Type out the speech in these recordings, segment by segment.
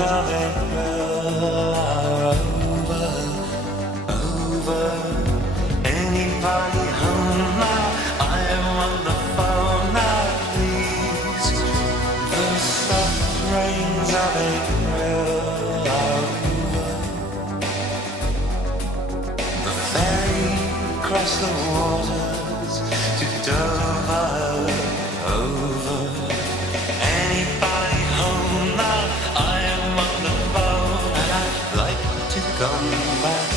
of April are over. Anybody home now? I am on the phone now, please. The soft rains of April are over. The ferry crossed the waters to Dover, over. Anybody home now? I am on the phone and I'd like to come back.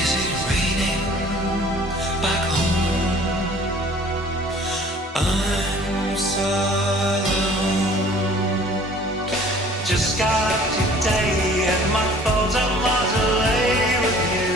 Is it raining back home? I'm so alone. Just got up today and my thoughts are miles away with you.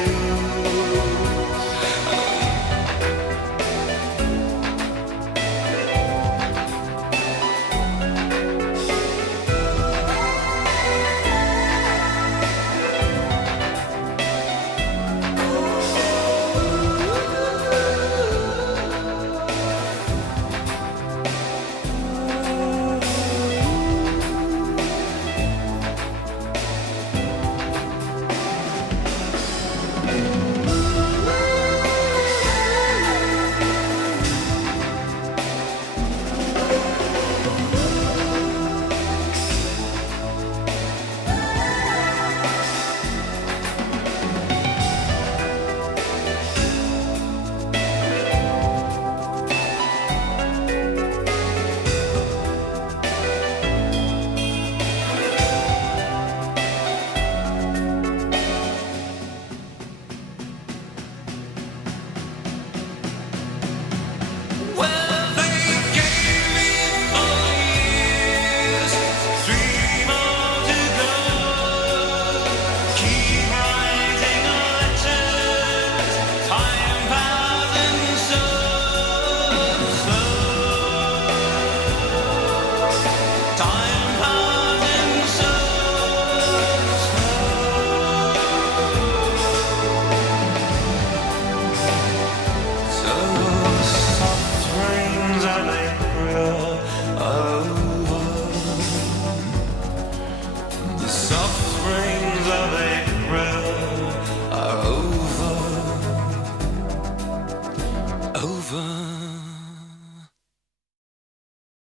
Over.